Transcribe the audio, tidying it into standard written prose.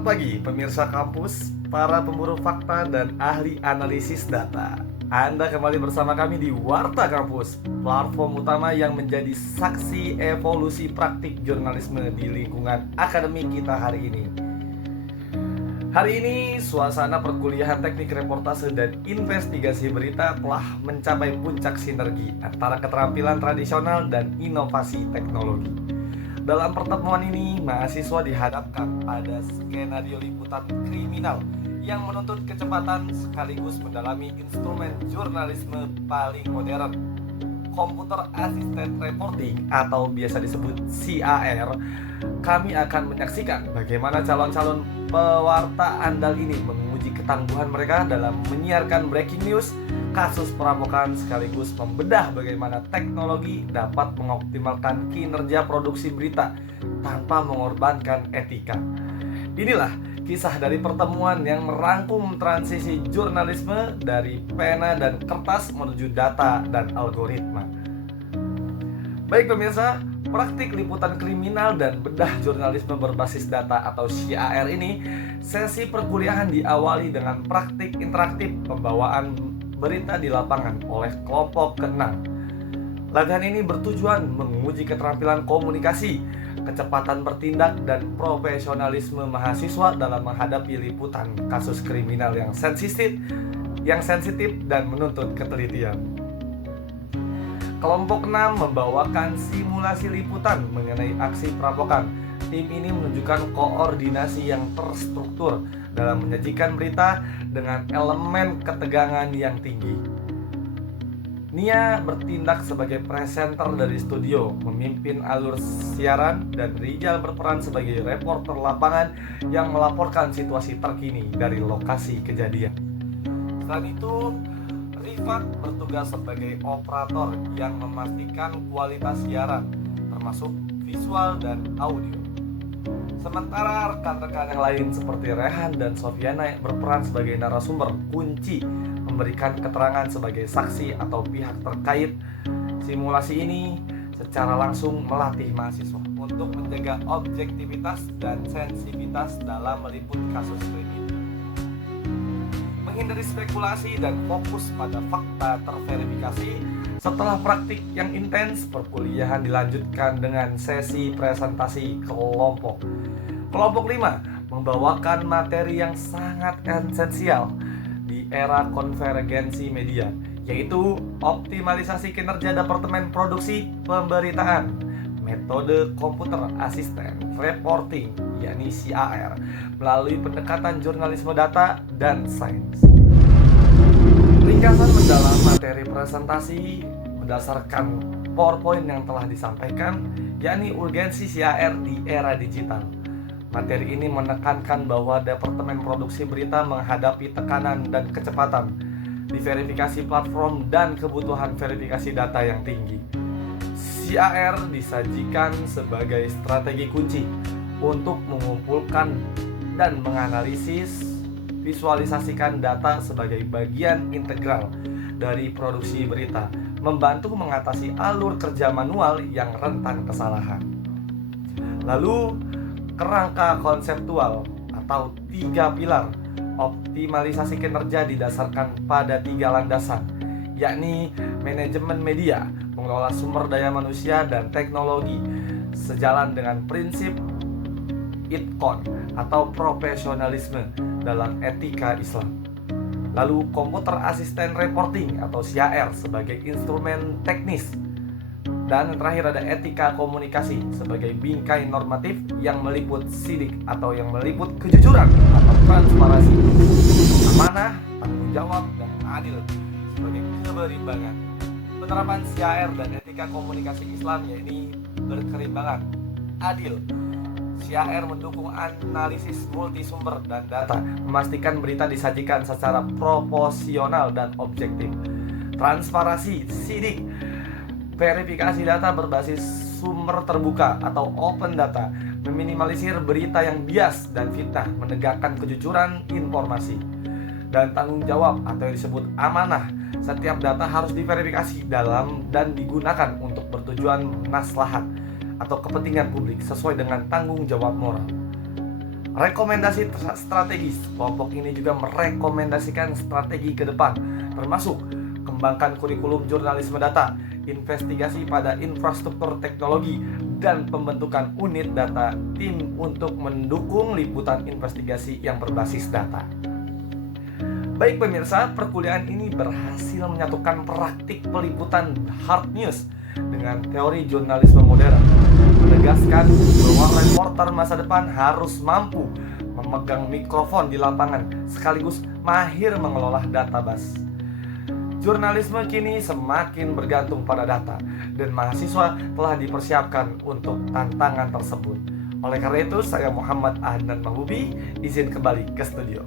Selamat pagi pemirsa kampus, para pemburu fakta dan ahli analisis data. Anda kembali bersama kami di Warta Kampus, platform utama yang menjadi saksi evolusi praktik jurnalisme di lingkungan akademik kita hari ini. Hari ini, suasana perkuliahan teknik reportase dan investigasi berita telah mencapai puncak sinergi antara keterampilan tradisional dan inovasi teknologi. Dalam pertemuan ini, mahasiswa dihadapkan pada skenario liputan kriminal yang menuntut kecepatan sekaligus mendalami instrumen jurnalisme paling modern, Computer Assisted Reporting atau biasa disebut CAR. Kami akan menyaksikan bagaimana calon-calon pewarta andal ini menguji ketangguhan mereka dalam menyiarkan breaking news, kasus perampokan, sekaligus membedah bagaimana teknologi dapat mengoptimalkan kinerja produksi berita tanpa mengorbankan etika. Inilah kisah dari pertemuan yang merangkum transisi jurnalisme dari pena dan kertas menuju data dan algoritma. Baik pemirsa, praktik liputan kriminal dan bedah jurnalisme berbasis data atau CAR ini, sesi perkuliahan diawali dengan praktik interaktif pembawaan berita di lapangan oleh kelompok ke-6. Latihan ini bertujuan menguji keterampilan komunikasi, kecepatan bertindak, dan profesionalisme mahasiswa dalam menghadapi liputan kasus kriminal yang sensitif dan menuntut ketelitian. Kelompok 6 membawakan simulasi liputan mengenai aksi perampokan. Tim ini menunjukkan koordinasi yang terstruktur dalam menyajikan berita dengan elemen ketegangan yang tinggi. Nia bertindak sebagai presenter dari studio, memimpin alur siaran, dan Rijal berperan sebagai reporter lapangan yang melaporkan situasi terkini dari lokasi kejadian. Selain itu, Rifat bertugas sebagai operator yang memastikan kualitas siaran, termasuk visual dan audio. Sementara rekan-rekan yang lain seperti Rehan dan Sofiana berperan sebagai narasumber kunci, memberikan keterangan sebagai saksi atau pihak terkait. Simulasi ini secara langsung melatih mahasiswa untuk menjaga objektivitas dan sensitivitas dalam meliput kasus kriminal, menghindari spekulasi dan fokus pada fakta terverifikasi. Setelah praktik yang intens, perkuliahan dilanjutkan dengan sesi presentasi kelompok. Kelompok 5 membawakan materi yang sangat esensial di era konvergensi media, yaitu optimalisasi kinerja Departemen Produksi Pemberitaan, metode Computer Assisted Reporting, yakni CAR, melalui pendekatan jurnalisme data dan sains. Ringkasan mendalam materi presentasi berdasarkan PowerPoint yang telah disampaikan, yakni urgensi CAR di era digital. Materi ini menekankan bahwa Departemen Produksi Berita menghadapi tekanan dan kecepatan di verifikasi platform dan kebutuhan verifikasi data yang tinggi. CAR disajikan sebagai strategi kunci untuk mengumpulkan dan menganalisis, visualisasikan data sebagai bagian integral dari produksi berita, membantu mengatasi alur kerja manual yang rentan kesalahan. Lalu, kerangka konseptual atau 3 pilar optimalisasi kinerja didasarkan pada 3 landasan, yakni manajemen media, pengelola sumber daya manusia, dan teknologi, sejalan dengan prinsip ITKON atau profesionalisme dalam etika Islam. Lalu Computer Assisted Reporting atau CAR sebagai instrumen teknis. Dan yang terakhir ada etika komunikasi sebagai bingkai normatif yang meliput sidik atau yang meliput kejujuran atau transparansi, amanah, tanggung jawab, dan adil sebagai keberimbangan. Penerapan CAR dan etika komunikasi Islam yakni berkerimbangan, adil. CAR mendukung analisis multisumber dan data, memastikan berita disajikan secara proporsional dan objektif. Transparansi, sidik, verifikasi data berbasis sumber terbuka atau open data, meminimalisir berita yang bias dan fitnah, menegakkan kejujuran informasi. Dan tanggung jawab atau yang disebut amanah, setiap data harus diverifikasi dalam dan digunakan untuk bertujuan maslahat atau kepentingan publik sesuai dengan tanggung jawab moral. Rekomendasi strategis, kelompok ini juga merekomendasikan strategi ke depan, termasuk kembangkan kurikulum jurnalisme data, investigasi pada infrastruktur teknologi, dan pembentukan unit data tim untuk mendukung liputan investigasi yang berbasis data. Baik pemirsa, perkuliahan ini berhasil menyatukan praktik peliputan hard news dengan teori jurnalisme modern, menegaskan bahwa reporter masa depan harus mampu memegang mikrofon di lapangan sekaligus mahir mengelola database. Jurnalisme kini semakin bergantung pada data dan mahasiswa telah dipersiapkan untuk tantangan tersebut. Oleh karena itu, saya Muhammad Adnan Mahbubi izin kembali ke studio.